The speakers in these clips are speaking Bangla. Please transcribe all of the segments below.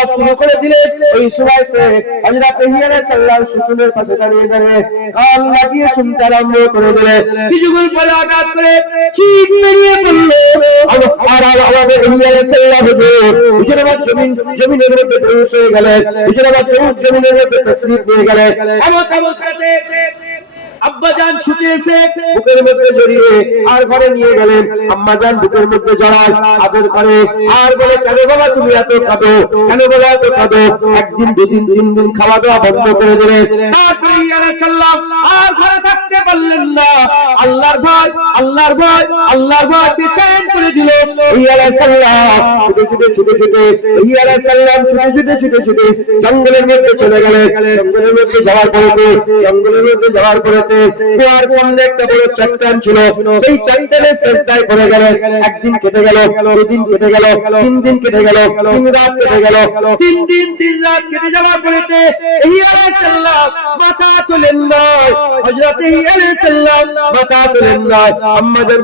ওয়াজ শুরু করে দিলেন। ওই সময়তে হযরত ইহিয়া সাল্লাল্লাহু সুতুনের পাশে দাঁড়িয়ে দাঁড়িয়ে কান লাগিয়ে শুনতে আরম্ভ করে দিলেন। কিছুক্ষণ পরে হঠাৎ করে চিৎ বেরিয়ে পড়ল আর আর আমাদের ইহিয়া সাল্লাল্লাহু হুজুর আমার জমিন, জমিনের মধ্যে বেহুশ হয়ে গেলেন। হুজুর আমার জমিনের মধ্যে তসরিফ হয়ে গেলেন। এমন অবস্থাতে আব্বা ছুটে এসে বুকের মধ্যে জড়িয়ে আর ঘরে নিয়ে গেলেন। বুকের মধ্যে জড়ায়, আদর করে। আর বলে, কেন বাবা তুমি এত কেন এত কাঁদো? একদিন, দুদিন, তিন দিন খাওয়া দাওয়া বন্ধ করে আর ঘরে থাকতে পারলেন না। আল্লাহর ভয় আল্লাহর ভয় আল্লাহর ভয় করে দিল। ছুটে ছুটে ছুটে ছুটে ছুটে ছুটে ছুটে ছুটে, জঙ্গলের মধ্যে চলে গেলেন। জঙ্গলের মধ্যে যাওয়ার পরে জঙ্গলের মধ্যে যাওয়ার পরে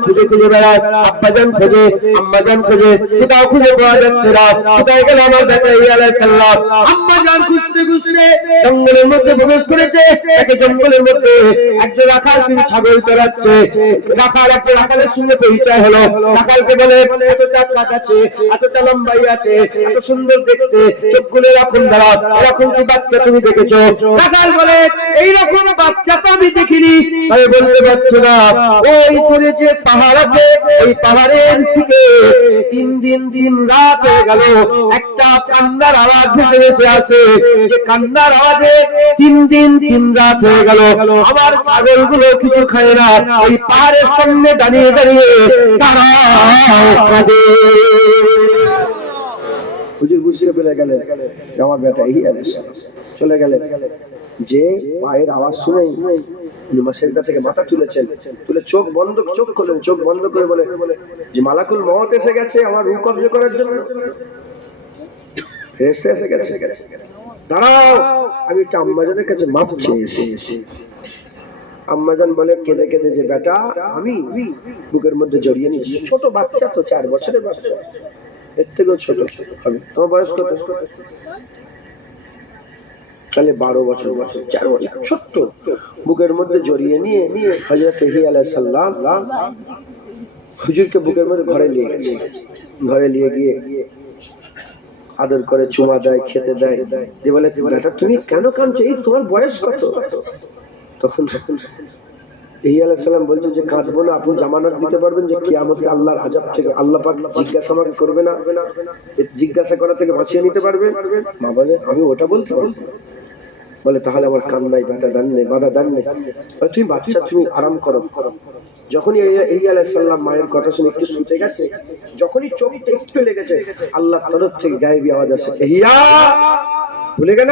খুঁজে খুঁজে বেড়ায় আব্বা জান খোঁজে আম্মা জান খোঁজে, কোথাও খুঁজে পাওয়া যাচ্ছে না। কোথায় গেল আমার বেটা এই খুঁজতে খুঁজতে জঙ্গলের মধ্যে প্রবেশ করেছে তাকে জঙ্গলের মধ্যে একজন রাখাল তিনি ছাগল চড়াচ্ছে রাখাল একটা রাখালের সঙ্গে পরিচয় হলো। রাখালকে বলে, এতটা আছে, এতটা লম্বাই আছে, এত সুন্দর দেখতে, চোখগুলো এরকম দাঁড়া এরকম কি বাচ্চা তুমি দেখেছ? রাখাল বলে, এইরকম বাচ্চা তো আমি দেখিনি। আমি বলতে পারছি না। ওই করে যে পাহাড় আছে, এই পাহাড়ের থেকে তিন দিন দিন রাত হয়ে গেল। একটা কান্নার আওয়াজ ভেসে ভেসে আসে। যে কান্নার আওয়াজে তিন দিন তিন রাত হয়ে গেল। আমার ছাগলগুলো কিছু খায় না। ওই পাহাড়ের সামনে দাঁড়িয়ে দাঁড়িয়ে তারা তুলে চোখ বন্ধ, চোখ করলেন চোখ বন্ধ করে বলে, যে মালাকুল এসে গেছে আমার করার জন্য। দাঁড়াও, আমি একটা আম্মাজানের কাছে মাপ চেয়েছি। আম্মাজান বলে, কেঁদে কেঁদে যে, বেটা, আমি বুকের মধ্যে জড়িয়ে নিয়েছি। ছোট বাচ্চা তো চার বছরের বাচ্চা। এর থেকেও ছোট। হবে তোমার বয়স কত? তাহলে বারো বছর বছর চার বছর। ছোট্ট। বুকের মধ্যে জড়িয়ে নিয়ে নিয়ে হজরত হি আলাইসাল্লাম হুজুরকে বুকের মধ্যে ঘরে নিয়ে গেছে। ঘরে নিয়ে গিয়ে আদর করে, চুমা দেয়, খেতে দেয়। যে বলে, বেটা, তুমি কেন কাঁদছো? এই তোমার বয়স কত? তখন এই আলাইসাল্লাম বলছেন যে কাঁদবো না, আপনি জামানত দিতে পারবেন যে কিয়ামতে আল্লাহর আজাব থেকে আল্লাহ পাক জিজ্ঞাসা আমাকে করবে না। জিজ্ঞাসা করা থেকে বাঁচিয়ে নিতে পারবে। মা বলে, আমি ওটা বলতে বলে, তাহলে আমার কান নাই বাধা দান নেই, বাধা দান নেই। তুমি বাচ্চা, তুমি আরাম করো। যখনই এই- আলাইসাল্লাম মায়ের কথা শুনে একটু শুনতে গেছে, যখনই চোখটা একটু লেগেছে আল্লাহ তরফ থেকে গায়েবী আওয়াজ আসে। ভুলে গেলে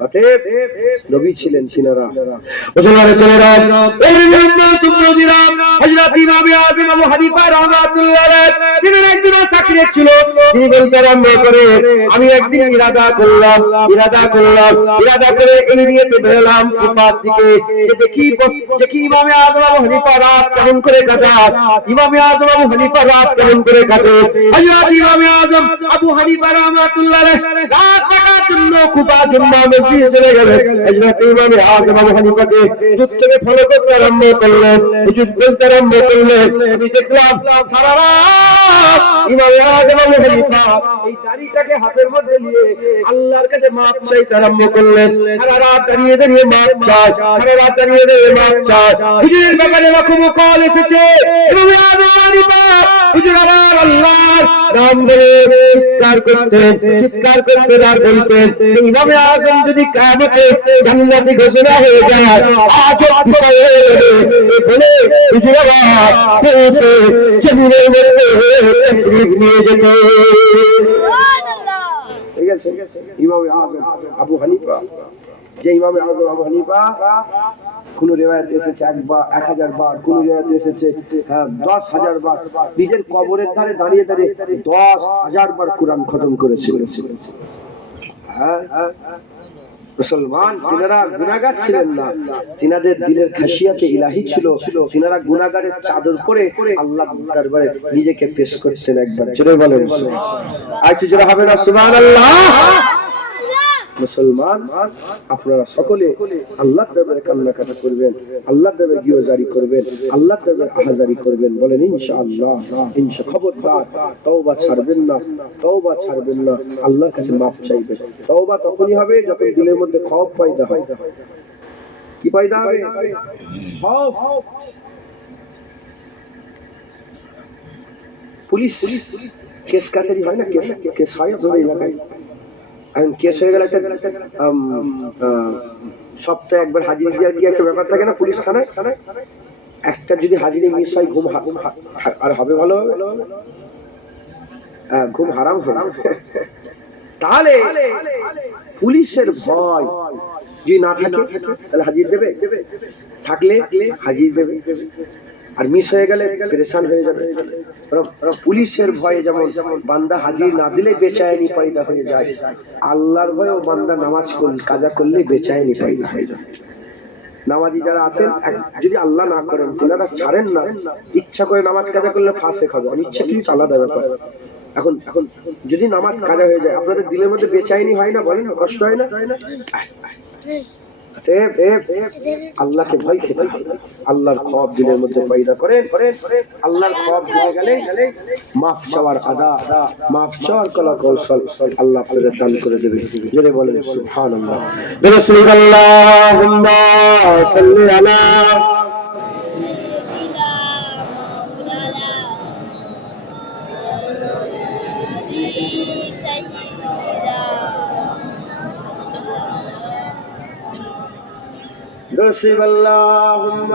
অতএব নবী ছিলেন আমি একদিন ইরাদা করলাম ইরাদা করলাম, ইরাদা করে এই নিয়েতে বেরোলাম কুফার দিকে। দেখি দেখি ইমাম আযম হানিফা রাত কেমন করে কাটায় ইমাম আযম আবু হানিফা রাত কেমন করে কাটে। হযরত ইমাম আযম আবু হানিফা রাহমাতুল্লাহ রাত কাটার জন্য কুফা জুম্মা মসজিদে চলে গেলেন। হযরত ইমাম আযম আবু হানিফাকে যুদ্ধ থেকে ফলো করতে আরম্ভ করলেন। যুদ্ধ আরম্ভ করলেন। আমি দেখলাম, সারা রাত ইমাম আবু হানিফা এই দাড়িটাকে হাতের মধ্যে নিয়ে আল্লাহর কাছে মাপ চাইতে আরম্ভ করলেন। সারা দাঁড়িয়ে দাঁড়িয়ে মাপ চায়, সারা দাঁড়িয়ে দাঁড়িয়ে মাপ চায়। হুজুরের ব্যাপারে রকম কল এসেছে। ইমাম আজম আবু হানিফা হুজুর আমার আল্লাহর নাম ধরে চিৎকার করতেন চিৎকার করতেন আর বলতেন ইমামে আজম যদি কামতে জান্নাতি ঘোষণা হয়ে যায় আজ হয়ে যাবে। বলে হুজুর পৌঁছে জমিনের মধ্যে তশরিফ নিয়ে যেত। ঠিক আছে ইমামে আজম আবু হানিফা যে ইমামে আজম আবু হানিফা কোন রেওয়ায়ত এসেছে একবার এক হাজার বার, কোন রেওয়ায়ত এসেছে দশ হাজার বার। নিজের কবরের ধারে দাঁড়িয়ে দাঁড়িয়ে দশ হাজার বার কোরআন খতম করেছিল হ্যাঁ মুসলমান, তিনারা ছিলেন না। তিনাদের দিলের খাসিয়াতে ইলাহি ছিল। তিনারা চাদর পরে আল্লাহ দরবারে নিজেকে পেশ করছেন একবার। জোরে বলেন। আর একটু জোরে হবে না? সুবহানাল্লাহ! মুসলমান, আপনারা সকলে আল্লাহ দরবারে কান্নাকাটা করবেন আল্লাহ দরবারে গিয়ে জারি করবেন আল্লাহ দরবারে আহাজারি করবেন, বলেন ইনশাআল্লাহ, ইনশা খবরদার, তওবা ছাড়বেন না, তওবা ছাড়বেন না, আল্লাহর কাছে মাফ চাইবেন। তওবা তখনই হবে যখন দিলের মধ্যে খওফ পয়দা হয়। কি পয়দা হবে? খওফ পুলিশ। কেস কাছারি হয় না? কেস কেস হয় আপনাদের এলাকায়? এখন কেস হয়ে গেলে একটা সপ্তাহে একবার হাজির দেওয়ার কি একটা ব্যাপার থাকে না পুলিশ থানায়? একটা যদি হাজিরে মিস হয় ঘুম আর হবে ভালো হবে? হ্যাঁ, ঘুম হারাম হবে। তাহলে পুলিশের ভয় যদি না থাকে তাহলে হাজির দেবে? থাকলে হাজির দেবে। আর মিস হয়ে গেলে পরেশান হয়ে যাবে। পুলিশের ভয়ে যেমন বান্দা হাজির না দিলে বেচায়নি পয়দা হয়ে যায়। আল্লাহর ভয়ে ও বান্দা নামাজ কাজা করলে বেচায়নি পয়দা হয়ে যায়। নামাজি যারা আছেন যদি আল্লাহ না করেন, তেনারা ছাড়েন না। ইচ্ছা করে নামাজ কাজা করলে ফাঁসে খাবে কিন্তু আলাদা ব্যাপার। এখন এখন যদি নামাজ কাজা হয়ে যায়, আপনাদের দিলের মধ্যে বেচাইনি হয় না বলেন কষ্ট হয় না? আল্লাহকে ভয় খেতে আল্লাহর খব দিনের মধ্যে পয়দা করেন। আল্লাহর খব দিয়ে গেলে মাফ চাওয়ার আদা, মাফ চাওয়ার কলা কৌশল আল্লাহ আপনাদের দান করে দেবে। জোরে বলেন, সুবহানাল্লাহ। نصيب اللهم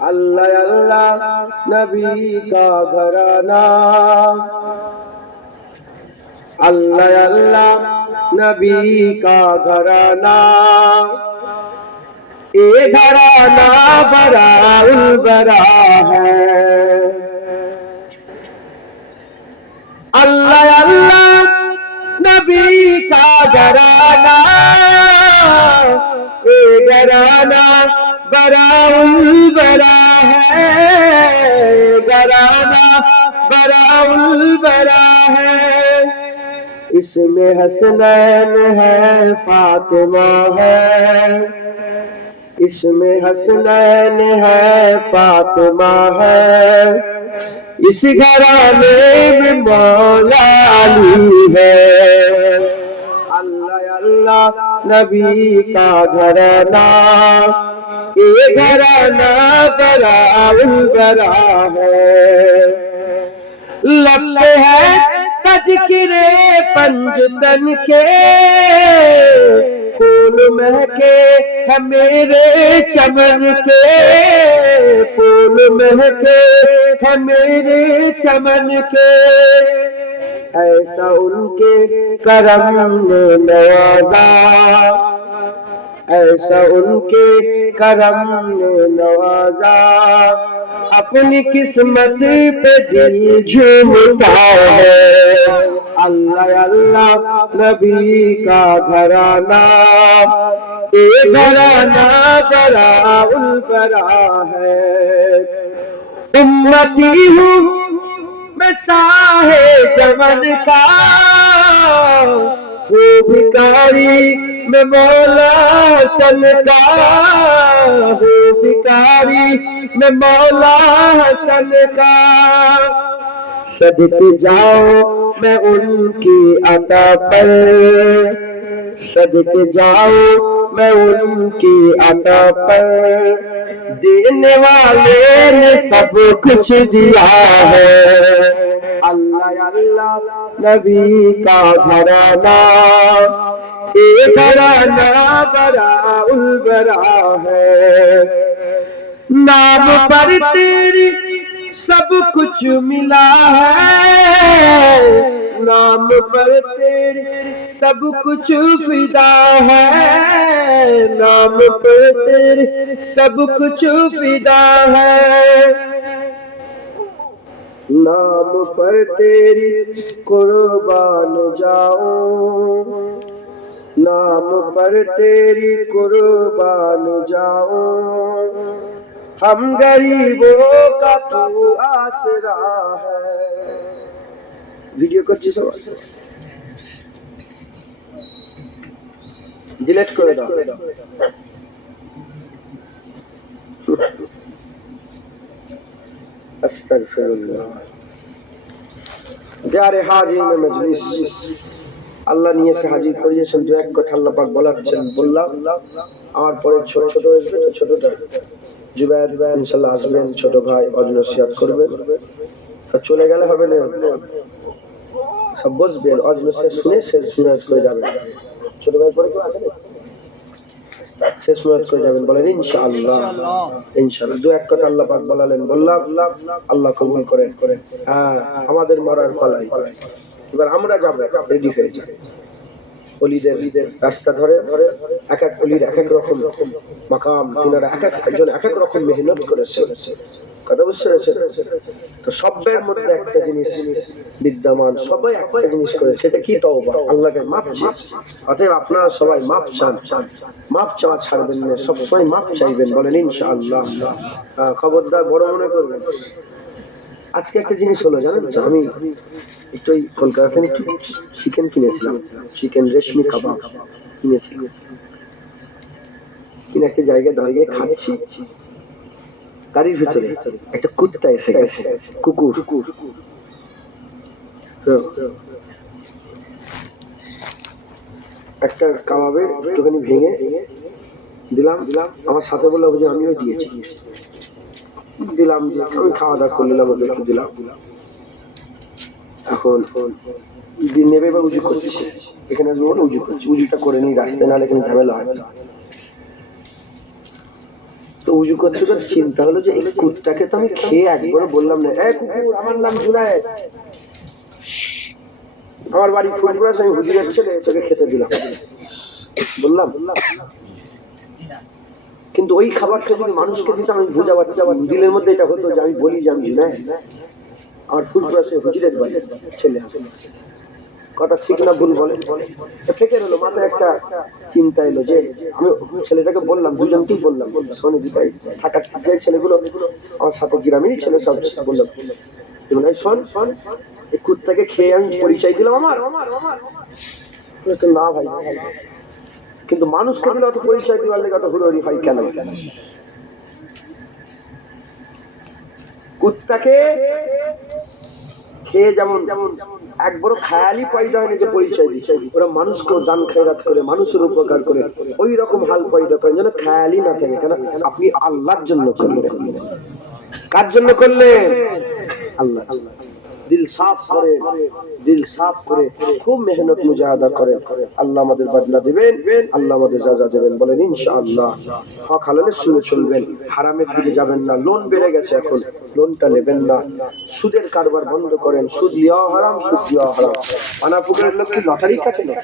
اللہ اللہ نبی کا گھرانہ اللہ اللہ نبی کا گھرانہ یہ گھرانہ بڑا البرا ہے۔ اللہ اللہ، نبی کا گھرانہ۔ یہ گھرانہ بڑا البرا ہے۔ گھرانہ بڑا البرا ہے۔ اس میں حسنین ہے، فاطمہ ہے۔ اس میں حسنین ہے، فاطمہ ہے۔ اس گھرانے میں مولا علی ہے۔ اللہ اللہ، نبی کا گھرانہ یہ گھرانہ برا البرا ہے۔ لب ہے کج گرے کے۔ پھول مہکے ہے میرے چمن کے۔ پھول مہکے ہے میرے چمن کے۔ ایسا ان کے کرم نے نوازا ایسا ان کے کرم نے نوازا۔ اپنی قسمت پہ دل جھومتا ہے۔ اللہ اللہ، نبی کا گھرانا اے گھرانا گھرا ان گھرا ہے۔ امتی ہوں میں ساہے جمن کا۔ وہ بھکاری میں مولا حسن کا وہ بھکاری میں مولا حسن کا۔ سجتے جاؤ میں ان کی عطا پر۔ سجتے جاؤ میں ان کی عطا پر۔ دینے والے نے سب کچھ دیا ہے۔ اللہ اللہ نبی کا گھرانہ۔ اے گھرانہ برا البرا ہے۔ نام پر تیری سب کچھ ملا ہے۔ نام پر تیرے سب کچھ فدا ہے۔ نام پر تیرے سب کچھ فدا ہے۔ نام پر تیری قربان جاؤں۔ نام پر تیری قربان جاؤں۔ हम गरीबों का तू आसरा है ভিডিও করছি সব ডিলেট করে দাও আস্তাগফিরুল্লাহ যারে হাজির মজলিস আল্লাহ নিয়ে এসে হাজির করিয়েছেন দু এক কথা আল্লাহ পাক বলাচ্ছেন বললাম আমার পরে ছোট ছোট আসবে তো ছোটটা ইনশাল্লাহ আসবেন ছোট ভাই অজনসিয়াত করবেন। চলে গেলে হবে না, সব বসবেন অজনসিয়াত শুনে সে করে যাবেন। ছোট ভাই পরে কেউ দু এক কথা আল্লাহ বলালেন আল্লাহ হ্যাঁ আমাদের মরার পালাই এবার আমরা যাব রেডি হয়ে যাবে। অলিদের রাস্তা ধরে ধরে এক এক অলির এক এক রকম মাকাম, তিনারা এক এক একজন এক এক রকম মেহনত করেছে। কথা বুঝতে পেরেছেন? তো সবের মধ্যে একটা জিনিস বিদ্যমান, সবাই একটা জিনিস করে সেটা কি তওবা? আল্লাহকে মাপ অতএব আপনারা সবাই মাপ চান। মাপ চাওয়া ছাড়বেন না, সবসময় মাপ চাইবেন, বলেন ইনশাআল্লাহ। খবরদার বড় মনে করবেন। আজকে একটা জিনিস হলো, জানেন? তো আমি একটু ওই কলকাতা থেকে চিকেন কিনেছিলাম। চিকেন রেশমি কাবাব কিনেছিলাম। কিনে একটা জায়গায় দাঁড়িয়ে খাচ্ছি। গাড়ির ভিতরে একটা কুত্তা এসে গেছে, কুকুর। একটা কাবাবে একটুখানি ভেঙে দিলাম। দিলাম আমার সাথে বলল যে আমিও দিয়েছি। দিলাম আমি খাওয়া দাওয়া করে নিলাম, ওদের একটু দিলাম। এখন নেবে বা উজু করছে। এখানে বলে উজু করছি। উজুটা করে নিই, রাস্তায় নাহলে এখানে ঝামেলা হয় তো উজু করতে করতে চিন্তা হলো যে এই কুত্তাকে তো আমি খেয়ে একবার বললাম না। এ কুকুর, আমার নাম জুনায়েদ। আমার বাড়ি ফুটবরাস আমি হুজুরের ছেলে, তোকে খেতে দিলাম। বললাম বললাম কিন্তু ওই খাবারটা যদি মানুষকে দিতে আমি বুঝাবার দিলের মধ্যে এটা হতো যে আমি বলি যে আমি জুনায়েদ আমার ফুটবরাসে হুজুরের বাড়ি ছেলে। কথা ঠিক না ভুল বলে। তো ফেকে রইল মাথায় একটা চিন্তা এলো যে আমি ছেলেটাকে বললাম, দুজনকেই বললাম শোনে দিপাই থাকা যে ছেলেগুলো আমার সাথে গ্রামেরই ছেলে, সব বললাম। শোন শোন কুত্তাকে খেয়ে আমি পরিচয় দিলাম আমার? না ভাই। কিন্তু মানুষকে দিলে অত পরিচয় দেওয়ার লেগে অত হুড়োড়ি হয় কেন? কুত্তাকে খেয়ে যেমন যেমন এক বড় খায়ালি পয়দা হয়নি যে পরিচয় দিচ্ছে। ওরা মানুষকেও দান খেরাত করে, মানুষের উপকার করে ওই রকম হাল পয়দা করে, যেন খায়ালি না থাকে। কেন? আপনি আল্লাহর জন্য করলেন। কার জন্য করলেন? আল্লাহ। দিল সাফ করে, দিল সাফ করে, খুব মেহনত মুজাহাদা করে। আল্লাহ আমাদের বদলা দিবেন, আল্লাহ আমাদের যা দেবেন বলেন ইনশাআল্লাহ। হক হালালে শুনে চলবেন, হারামের দিকে যাবেন না, লোন বেড়ে গেছে এখন, লোনটা নেবেন না। সুদের কারবার বন্ধ করেন, সুদ লিয়া হারাম, সুদ দেওয়া হারাম। পানা পুকুরের লোক কি লটারি কাটে না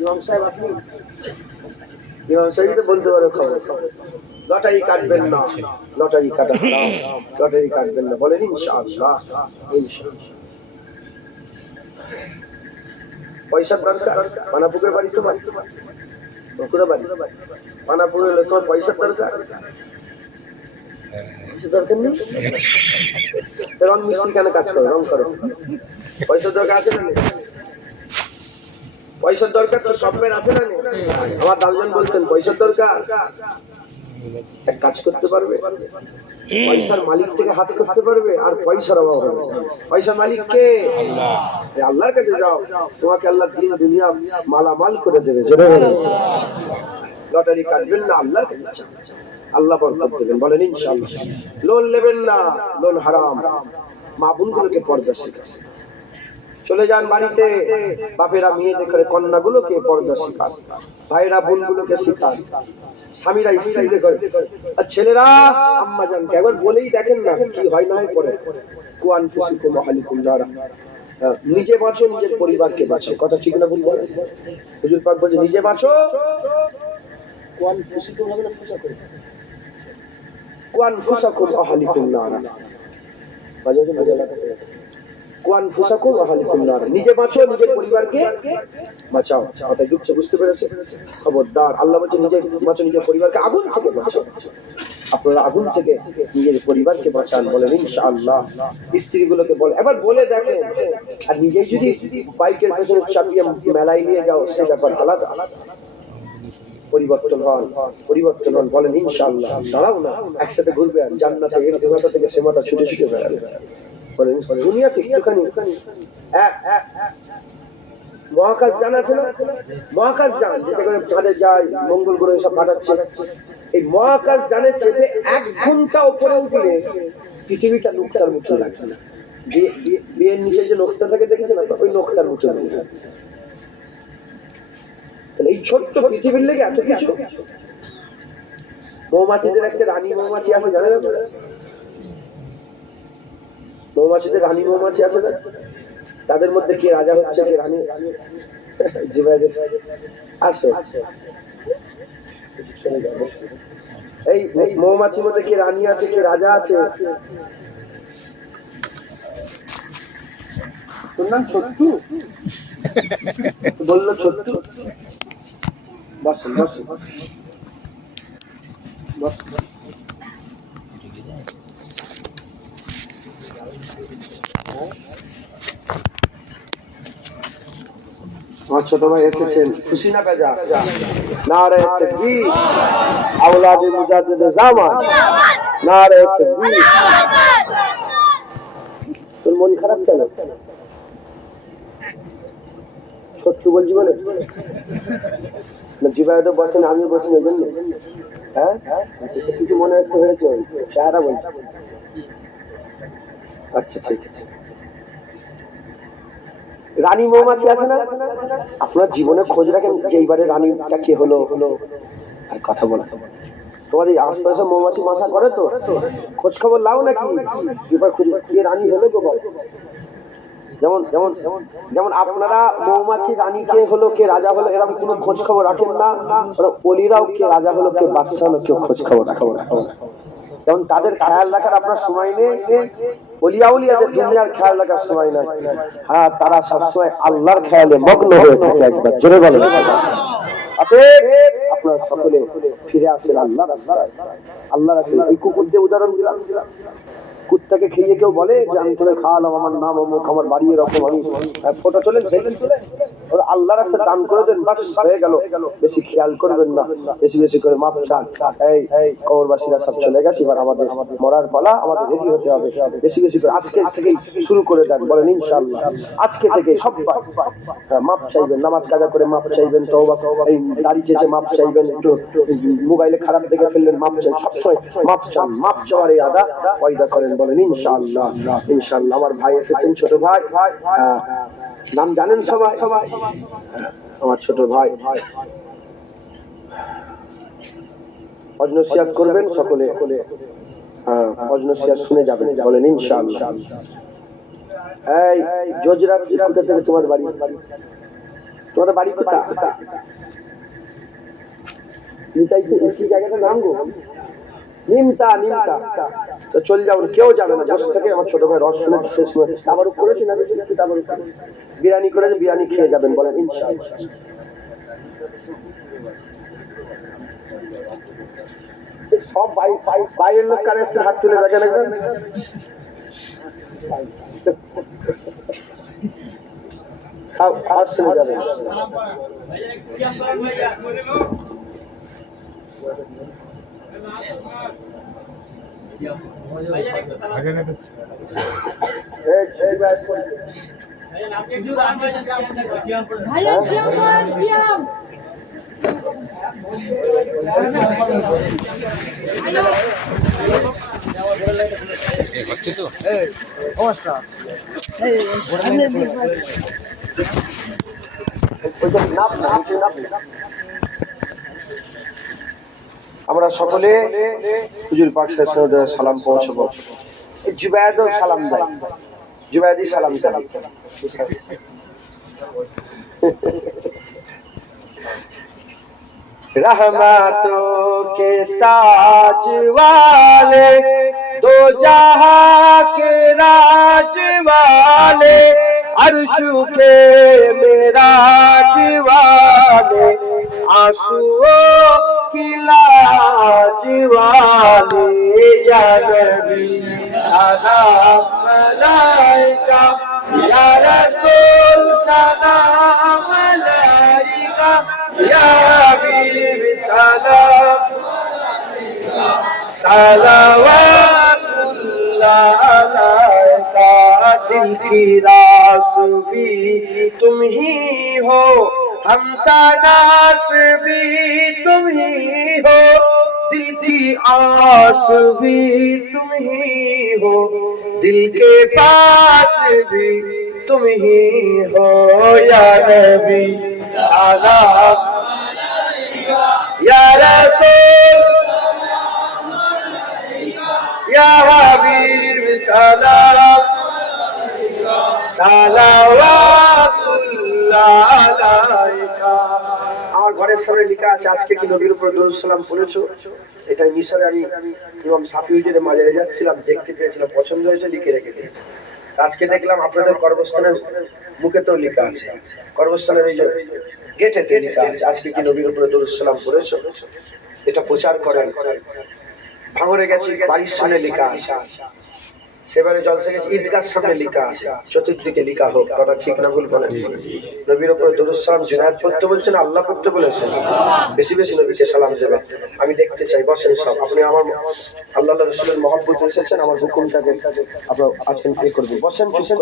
ইমাম সাহেব, আপনি ইমাম সাহেব তো বলতে পারো খবর। লটারি কাটবেন না। লটারি কাটা। লটারি কাটবেন না। বলেন ইনশাআল্লাহ পয়সার দরকার। পানাপুকুরের বাড়ি তোমার? পুকুরের বাড়ি? লোক তোমার দরকার? পয়সা দরকার নেই? রং মিস্ত্রি কেন কাজ করো? রং করো। পয়সার দরকার আছে না পয়সার দরকার তো সবের আছে না আমার দাদুজন বলতেন পয়সার দরকার। এক কাজ করতে পারবে? পয়সার মালিক থেকে হাত করতে পারবে আর পয়সার অভাব হবে। না। পয়সার মালিক কে? আল্লাহর কাছে যাও। তোমাকে আল্লাহ দিন দুনিয়া মালামাল করে দেবে। লটারি কাটবেন না আল্লাহর কাছে আল্লাহ বরকত দেবেন। বলেন ইনশাআল্লাহ। লোন নেবেন না লোন হারাম। মা বোনগুলোকে পর্দা শেখাচ্ছে। চলে যান বাড়িতে। বাপেরা মেয়েদের করে কন্যাগুলোকে পর্দা শেখান ভাইরা বোনগুলোকে শেখান স্বামীরা স্ত্রীদের করে আর ছেলেরা আম্মা জানকে একবার বলেই দেখেন না কি হয় না হয় পরে কুয়ান ফুসিকো মহালিকুম নারা হ্যাঁ, নিজে বাঁচো নিজের পরিবারকে বাঁচো। কথা ঠিক না বলব হুজুর পাক বলছে নিজে বাঁচো। কুয়ান ফুসিকো হবে না ফুসা করে? কুয়ান ফুসাকুম আহালিকুম নারা বাজাও যে নিজে নিজের পরিবারকে বাঁচাও। বুঝতে পেরেছে আল্লাহ বলছে নিজে বাঁচো, নিজের পরিবারকে আগুন আগুন থেকে নিজের পরিবারকে বাঁচান বলেন স্ত্রীগুলোকে বলে এবার বলে দেখেন, আর নিজেই যদি বাইকের পেছনে চাপিয়ে মেলায় নিয়ে যাও, সে ব্যাপার আলাদা। পরিবর্তন হন পরিবর্তন হন বলেন ইনশাআল্লাহ। দাঁড়াও না, একসাথে ঘুরবে জান্নাতে দেবতা থেকে সেমাটা ছুটে ছুটে বেড়াবে। একটুখানি এক এক এক মহাকাশ যান আছে না? মহাকাশ যান যেটা করে চাঁদে যায়, মঙ্গল গ্রহে সব পাঠাচ্ছে এই মহাকাশ যানে চেপে এক ঘণ্টা উঠলে পৃথিবীটা লোকটার মুখে না। বিয়ে- বিয়ে- বিয়ের নিচে যে লোকটা থাকে, দেখেছেন না ওই লোকটার মুখে এই ছোট্ট পৃথিবীর লেগে এত কিছু? মৌমাছিদের একটা রানী মৌমাছি আছে, জানেন? মৌমাছিদের রানী মৌমাছি আছে না? তাদের মধ্যে কে রাজা হচ্ছে, কে রানী? আসো। এই মৌমাছির মধ্যে কে রানী আছে, কে রাজা আছে? তোর নাম ছোট্টু বলল ছোট্টু বসুন বসুন বসুন ছোট ভাই এসেছেন। খুশি না বেজা? নারে তাকবীর। আওলাদে মুজাদ্দিদ জামান নারে তাকবীর। তোর মন খারাপ কেন? সত্যি বলছি বলে? না জিবায় তো বসেন আমি বসেন এই জন্য। হ্যাঁ? কিছু মনে একটু হয়েছে? চেহারা বলছি। আচ্ছা ঠিক আছে। রানী মৌমাছি আছে না? আপনার জীবনে খোঁজ রাখেন যে এইবারে রানীটা কে হলো? হলো আর কথা বলা। তোমাদের আশপাশে মৌমাছি মাথা করে তো? খোঁজ খবর লাও নাকি? এবার খুঁজে কে রানী হলো গো বল যেমন যেমন যেমন আপনারা মৌমাছি রানী কে হলো, কে রাজা হলো, এরকম কোনো খোঁজ খবর রাখেন না? ওরা অলিরাও কে রাজা হলো, কে বাদশাহ হলো, কেউ খোঁজ খবর রাখেন না। যেমন তাদের খেয়াল রাখার আপনার সময় নেই, অলিয়াউলিয়াদের দুনিয়ার খেয়াল রাখার সময় নাই। হ্যাঁ তারা সবসময় আল্লাহর খেয়ালে মগ্ন হয়ে থাকে একবার, জোরে বলে আপনারা সকলে ফিরে আসেন আল্লাহ রাস্তায়। আল্লাহ রাস্তায়। এই কুকুরদের উদাহরণ দিলাম। কুত্তাকে খেয়ে কেউ বলে যে, আমি তোদের খাওয়ালাম, আমার নাম অমুক আমার বাড়ি এরকম আমি ফটো তোলেন সেদিন তোলেন। ওরা আল্লাহ রাস্তা দান করে দেন, বাস, হয়ে গেল। বেশি খেয়াল করবেন না, বেশি বেশি করে মাপ চান। এই কবরবাসীরা সব চলে গেছে, এবার আমাদের মরার পালা আমাদের রেডি হতে হবে। বেশি বেশি করে আজকে থেকেই শুরু করে দেন, বলেন ইনশাআল্লাহ। আজকে থেকে সব মাপ চাইবেন, নামাজ কাজা করে মাপ চাইবেন তো এই দাড়ি চেয়েছে মাপ চাইবেন, একটু মোবাইলে খারাপ দেখে ফেললেন মাপ চাই, সবসময় মাপ চান মাপ চাওয়ার এই আদা পয়দা করেন বলেন, ইনশাআল্লাহ ইনশাআল্লাহ। আমার ভাই এসেছেন, ছোট ভাই। নাম জানেন সবাই? সবাই আমার ছোট ভাই। অজনসিয়াত করবেন, সকলে অজনসিয়াত শুনে যাবেন, বলেন, ইনশাআল্লাহ। এই, জজরা কোথা থেকে তোমার বাড়ি? তোমাদের বাড়ি কোথায় নিতাই কি জায়গাটার নাম গো? নিমতা নিমতা। তো চলে যাও, কেউ যাবে না। বসে থেকে আমার ছোট ভাই রস শুনে শেষ করে তাবারুক করেছি না বিরিয়ানি করেছে বিরিয়ানি খেয়ে যাবেন, বলেন, ইনশাআল্লাহ। সব বাই- বাই- বাইরের লোক কানে হাত তুলে দেখেন শুনে যাবেন এই, এই ব্যাস করে। ভাইয়া কিয়াম করেন কিয়াম ওইটা নাপ না, নিচে নাপ না। আমরা সকলে হুজুর পাক সাল্লাল্লাহু আলাইহি সালাম পৌঁছবো এই জুবায়েদও সালাম দেয় জুবায়েদি সালাম দেয় रहमतों के ताज वाले दो जहां के राज वाले अर्श के मेराज वाले आंसुओं की लाज वाले या नबी सलाम मलाइका या रसूल सलाम मलाइका या हबीब सलाम सलावतुल्लाह अलैका दिल की रास भी तुम ही हो ہم ساناس بھی تم ہی ہو دل کی آس بھی تم ہی ہو، دل کے پاس بھی تم ہی ہو، یا نبی سالا یا رسول، یا حبیب سالا سلام আমার ঘরের সামনে লেখা আছে, আজকে কি নবীর উপর সালাম পড়েছো? এটা মিশরে আমি ইমাম সাফিউদ্দিনের মাজারে যাচ্ছিলাম, দেখতে পেয়েছিলাম, পছন্দ হয়েছে, লিখে রেখে দিয়েছি। আজকে দেখলাম আপনাদের কর্মস্থানের মুখেতেও লেখা আছে। কর্মস্থানের এই যে গেটেতে লেখা আছে, আজকে কি নবীর উপরে সালাম পড়েছো? এটা প্রচার করেন। ভাঙরে গেছি, বাড়ির সামনে লেখা আছে। সেবারে জলসা গেছে ঈদগার সামনে লিখা চতুর্দিকে লিখা হোক, কথা ঠিক না ভুল বলেন। নবীর উপরে দুরুসালাম সালাম জিনায়াত করতে বলছেন, আল্লাহ করতে বলেছেন। বেশি বেশি নবীকে সালাম দেবে আমি দেখতে চাই, বসেন সব। আপনি আমার আল্লাহ রসুলের মহব্বত এসেছেন, আমার হুকুমটাকে আপনার আসেন এ করবেন। বসেন বসেন।